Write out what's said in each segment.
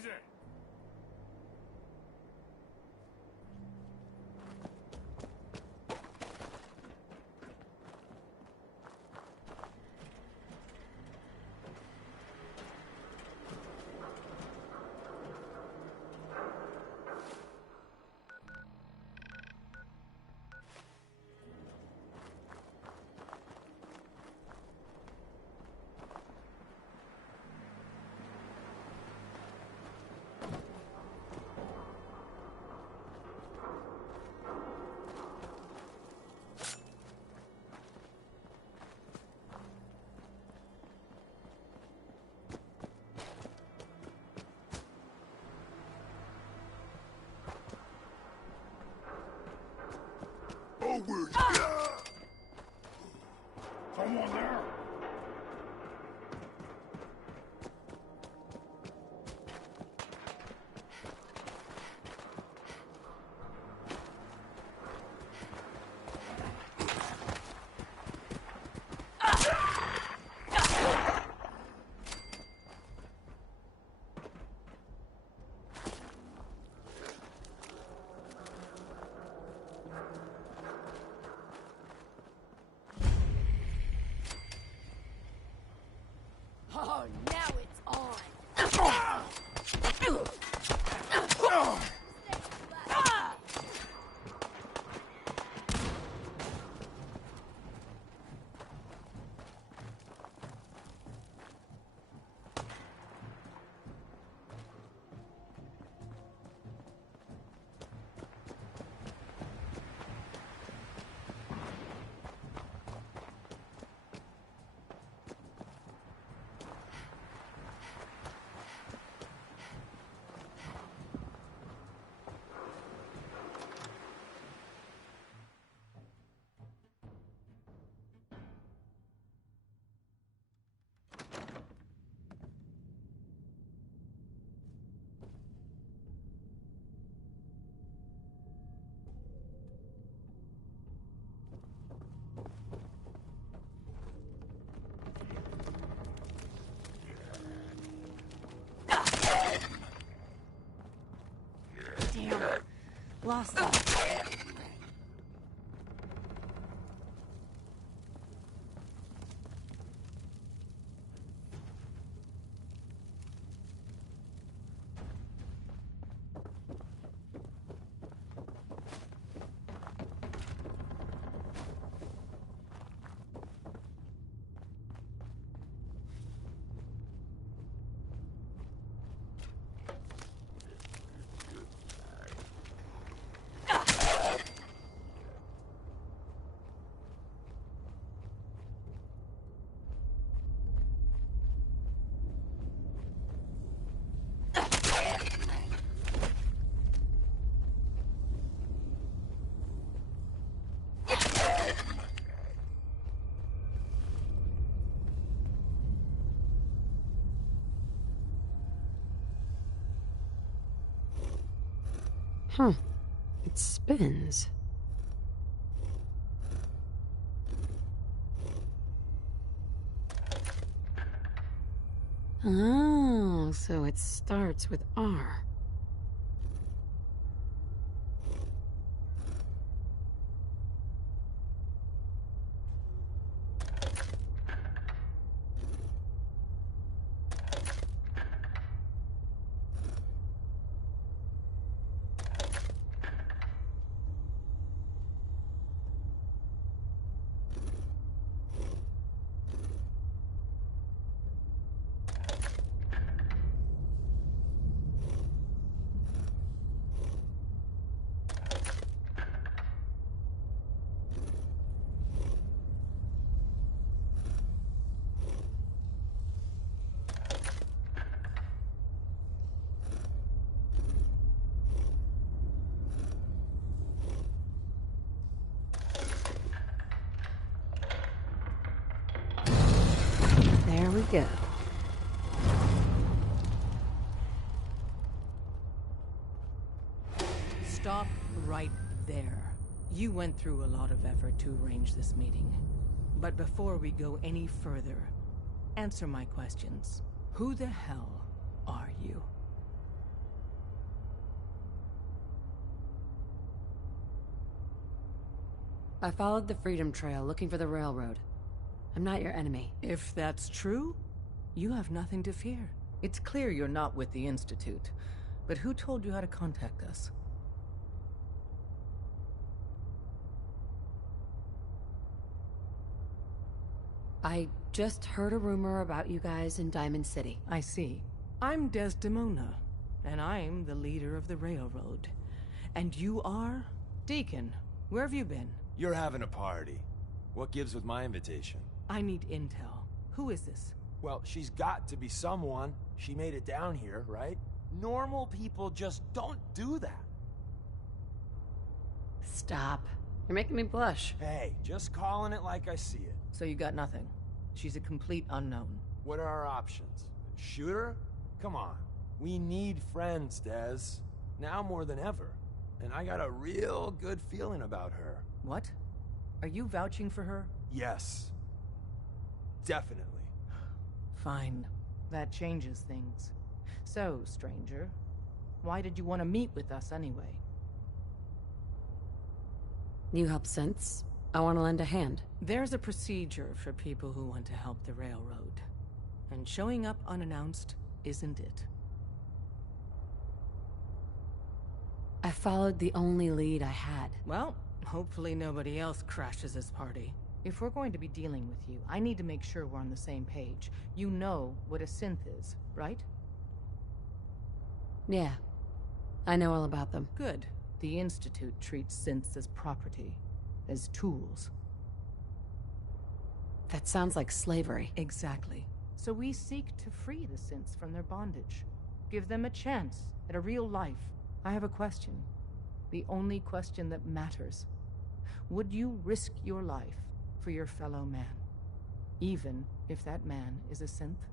is it? Someone there? Oh, now it's on. Damn. Lost them. Huh. It spins. Oh, so it starts with R. There we go. Stop right there. You went through a lot of effort to arrange this meeting. But before we go any further, answer my questions. Who the hell are you? I followed the Freedom Trail looking for the railroad. I'm not your enemy. If that's true, you have nothing to fear. It's clear you're not with the Institute, but who told you how to contact us? I just heard a rumor about you guys in Diamond City. I see. I'm Desdemona, and I'm the leader of the railroad. And you are? Deacon, where have you been? You're having a party. What gives with my invitation? I need intel. Who is this? Well, she's got to be someone. She made it down here, right? Normal people just don't do that. Stop. You're making me blush. Hey, just calling it like I see it. So you got nothing. She's a complete unknown. What are our options? Shoot her? Come on. We need friends, Des. Now more than ever. And I got a real good feeling about her. What? Are you vouching for her? Yes. Definitely. Fine. That changes things. So, stranger, why did you want to meet with us anyway? You help Synths. I want to lend a hand. There's a procedure for people who want to help the railroad. And showing up unannounced isn't it. I followed the only lead I had. Well, hopefully nobody else crashes this party. If we're going to be dealing with you, I need to make sure we're on the same page. You know what a synth is, right? Yeah. I know all about them. Good. The Institute treats synths as property, as tools. That sounds like slavery. Exactly. So we seek to free the synths from their bondage. Give them a chance at a real life. I have a question. The only question that matters. Would you risk your life for your fellow man? Even if that man is a synth?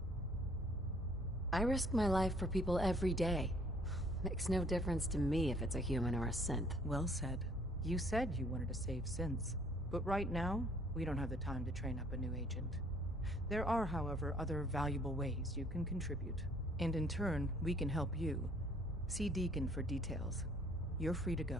I risk my life for people every day. Makes no difference to me if it's a human or a synth. Well said. You said you wanted to save synths. But right now, we don't have the time to train up a new agent. There are, however, other valuable ways you can contribute. And in turn, we can help you. See Deacon for details. You're free to go.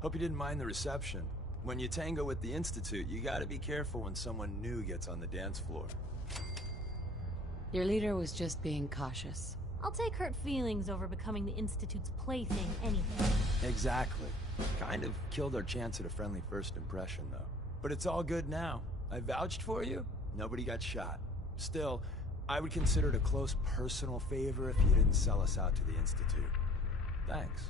Hope you didn't mind the reception. When you tango with the Institute, you gotta be careful when someone new gets on the dance floor. Your leader was just being cautious. I'll take hurt feelings over becoming the Institute's plaything anyway. Exactly. Kind of killed our chance at a friendly first impression, though. But it's all good now. I vouched for you. Nobody got shot. Still, I would consider it a close personal favor if you didn't sell us out to the Institute. Thanks.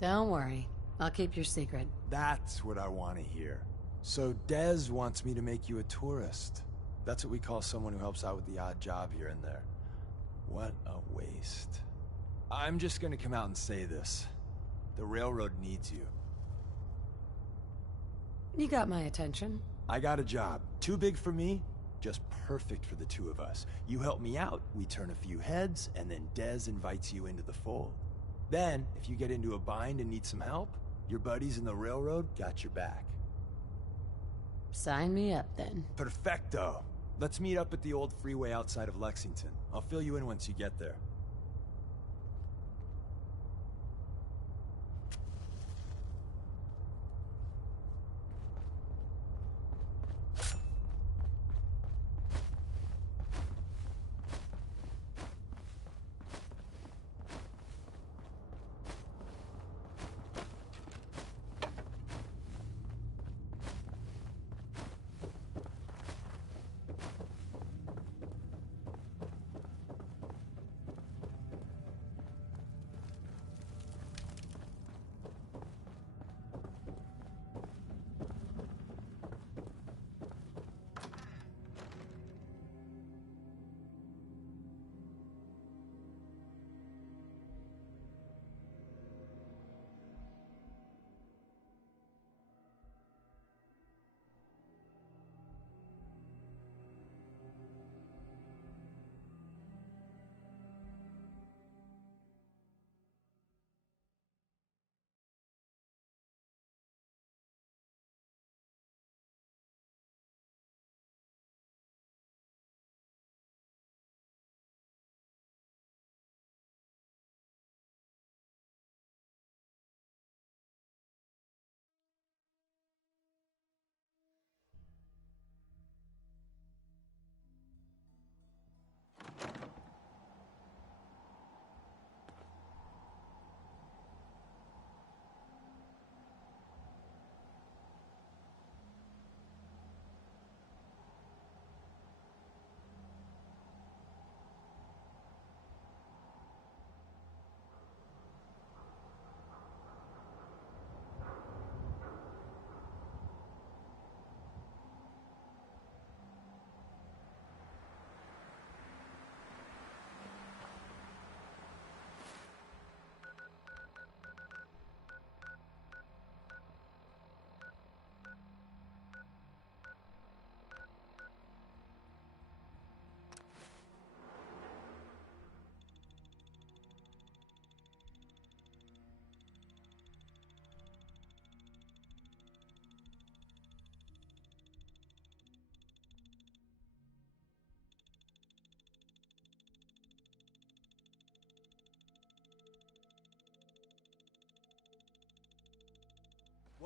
Don't worry. I'll keep your secret. That's what I want to hear. So Dez wants me to make you a tourist. That's what we call someone who helps out with the odd job here and there. What a waste. I'm just gonna come out and say this. The railroad needs you. You got my attention. I got a job. Too big for me, just perfect for the two of us. You help me out, we turn a few heads, and then Dez invites you into the fold. Then, if you get into a bind and need some help, your buddies in the railroad got your back. Sign me up, then. Perfecto. Let's meet up at the old freeway outside of Lexington. I'll fill you in once you get there.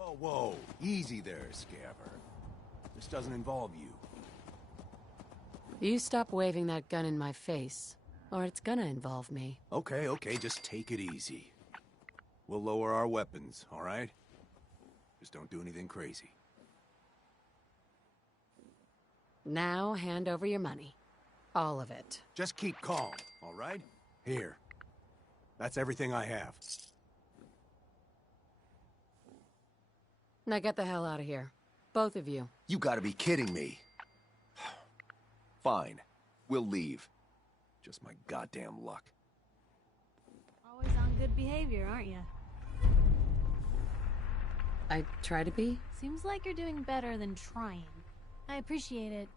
Whoa, whoa. Easy there, Scabber. This doesn't involve you. You stop waving that gun in my face, or it's gonna involve me. Okay, okay, just take it easy. We'll lower our weapons, all right? Just don't do anything crazy. Now hand over your money. All of it. Just keep calm, all right? Here. That's everything I have. Now get the hell out of here. Both of you. You gotta be kidding me. Fine. We'll leave. Just my goddamn luck. Always on good behavior, aren't you? I try to be. Seems like you're doing better than trying. I appreciate it.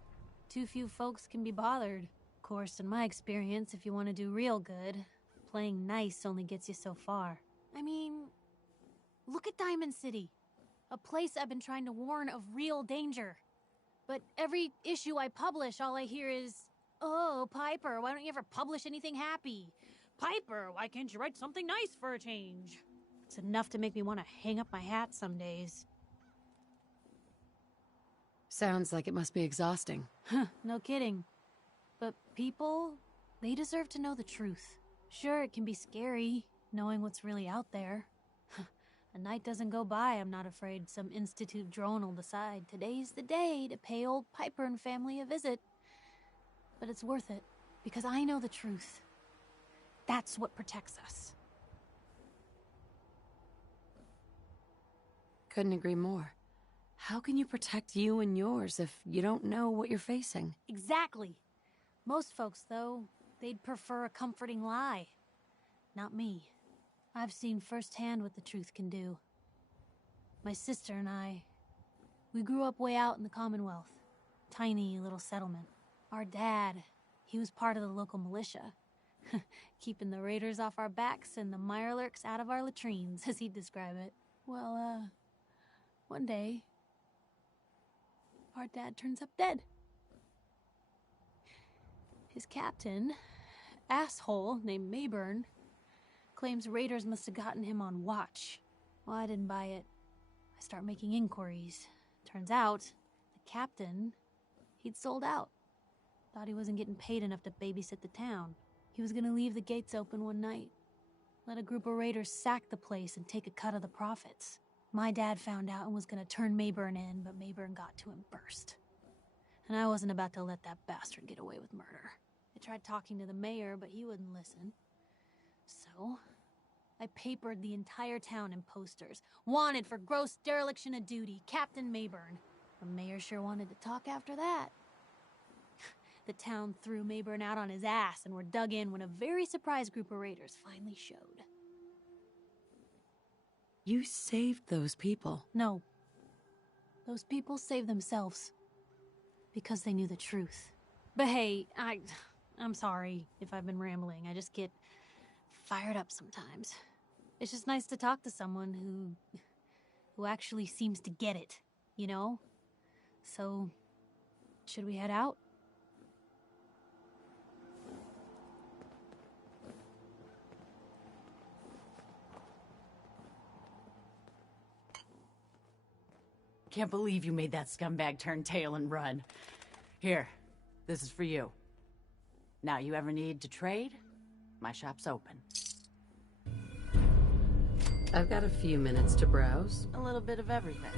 Too few folks can be bothered. Of course, in my experience, if you want to do real good, playing nice only gets you so far. I mean, look at Diamond City. A place I've been trying to warn of real danger. But every issue I publish, all I hear is, "Oh, Piper, why don't you ever publish anything happy? Piper, why can't you write something nice for a change?" It's enough to make me want to hang up my hat some days. Sounds like it must be exhausting. Huh, no kidding. But people, they deserve to know the truth. Sure, it can be scary, knowing what's really out there. A night doesn't go by, I'm not afraid some Institute drone will decide today's the day to pay old Piper and family a visit. But it's worth it, because I know the truth. That's what protects us. Couldn't agree more. How can you protect you and yours if you don't know what you're facing? Exactly. Most folks, though, they'd prefer a comforting lie. Not me. I've seen firsthand what the truth can do. My sister and I, we grew up way out in the Commonwealth. Tiny little settlement. Our dad, he was part of the local militia. Keeping the raiders off our backs and the mirelurks out of our latrines, as he'd describe it. Well, one day, our dad turns up dead. His captain, asshole named Mayburn, claims raiders must have gotten him on watch. Well, I didn't buy it. I start making inquiries. Turns out, the captain, he'd sold out. Thought he wasn't getting paid enough to babysit the town. He was gonna leave the gates open one night. Let a group of raiders sack the place and take a cut of the profits. My dad found out and was gonna turn Mayburn in, but Mayburn got to him first. And I wasn't about to let that bastard get away with murder. I tried talking to the mayor, but he wouldn't listen. So, I papered the entire town in posters. Wanted for gross dereliction of duty, Captain Mayburn. The mayor sure wanted to talk after that. The town threw Mayburn out on his ass and were dug in when a very surprised group of raiders finally showed. You saved those people. No. Those people saved themselves. Because they knew the truth. But hey, I'm sorry if I've been rambling. I just get fired up sometimes. It's just nice to talk to someone who actually seems to get it, you know? So, should we head out? Can't believe you made that scumbag turn tail and run. Here, this is for you. Now, you ever need to trade? My shop's open. I've got a few minutes to browse. A little bit of everything.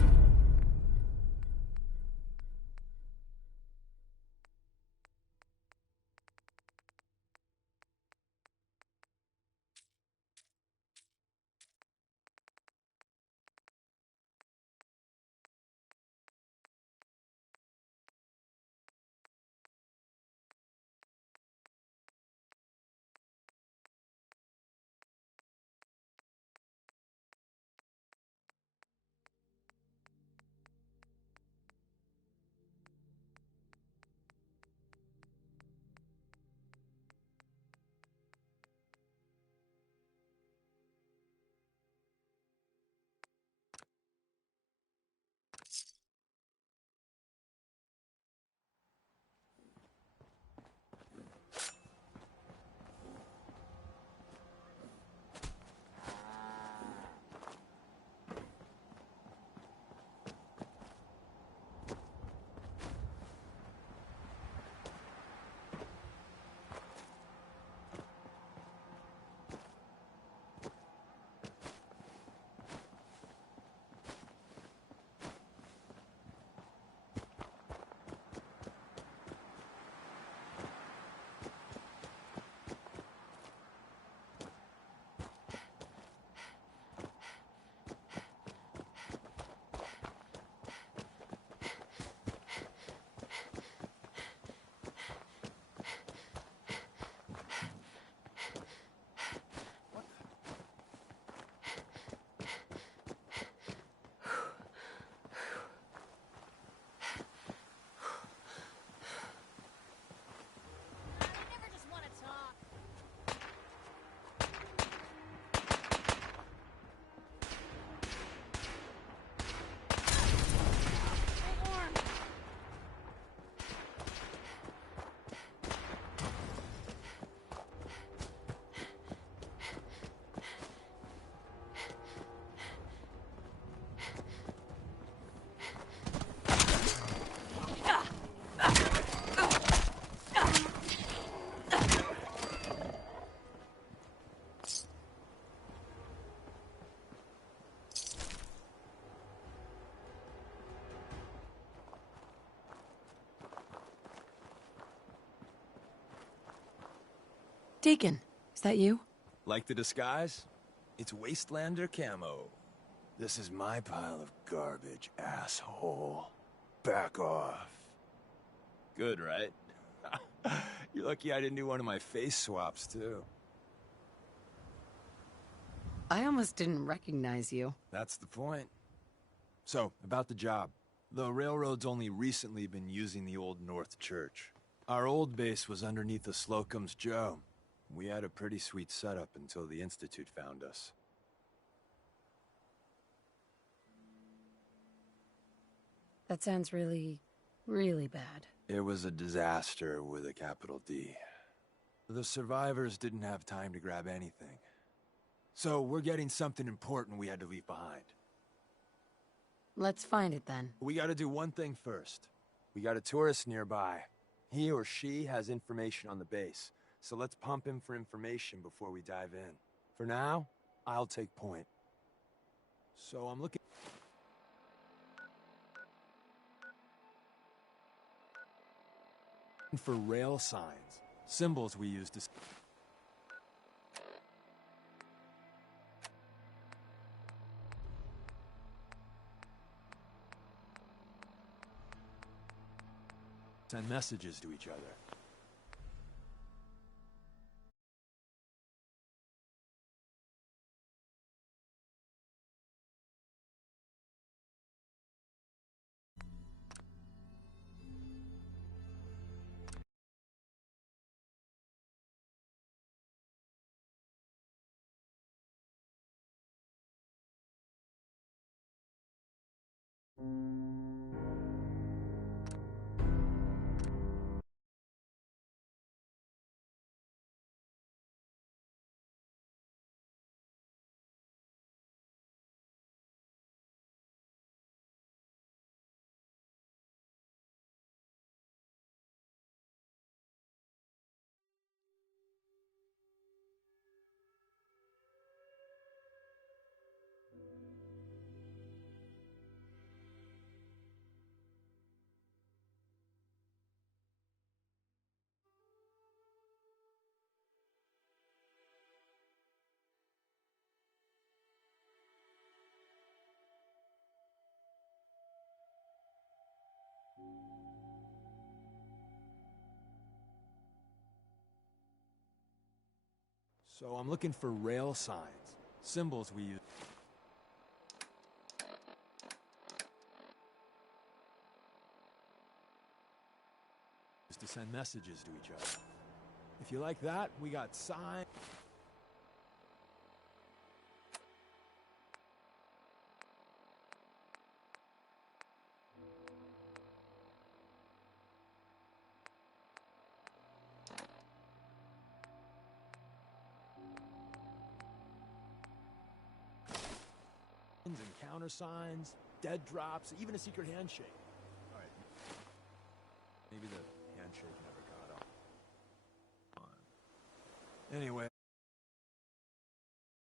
Deacon, is that you? Like the disguise? It's Wastelander camo. This is my pile of garbage, asshole. Back off. Good, right? You're lucky I didn't do one of my face swaps, too. I almost didn't recognize you. That's the point. So, about the job. The railroad's only recently been using the Old North Church. Our old base was underneath the Slocum's Joe. We had a pretty sweet setup until the Institute found us. That sounds really, really bad. It was a disaster with a capital D. The survivors didn't have time to grab anything. So we're getting something important we had to leave behind. Let's find it then. We gotta do one thing first. We got a tourist nearby. He or she has information on the base, so let's pump him for information before we dive in. For now, I'll take point. So I'm looking for rail signs, symbols we use to send messages to each other. So I'm looking for rail signs, symbols we use to send messages to each other. If you like that, we got signs. And countersigns, dead drops, even a secret handshake. All right. Maybe the handshake never got off. Anyway.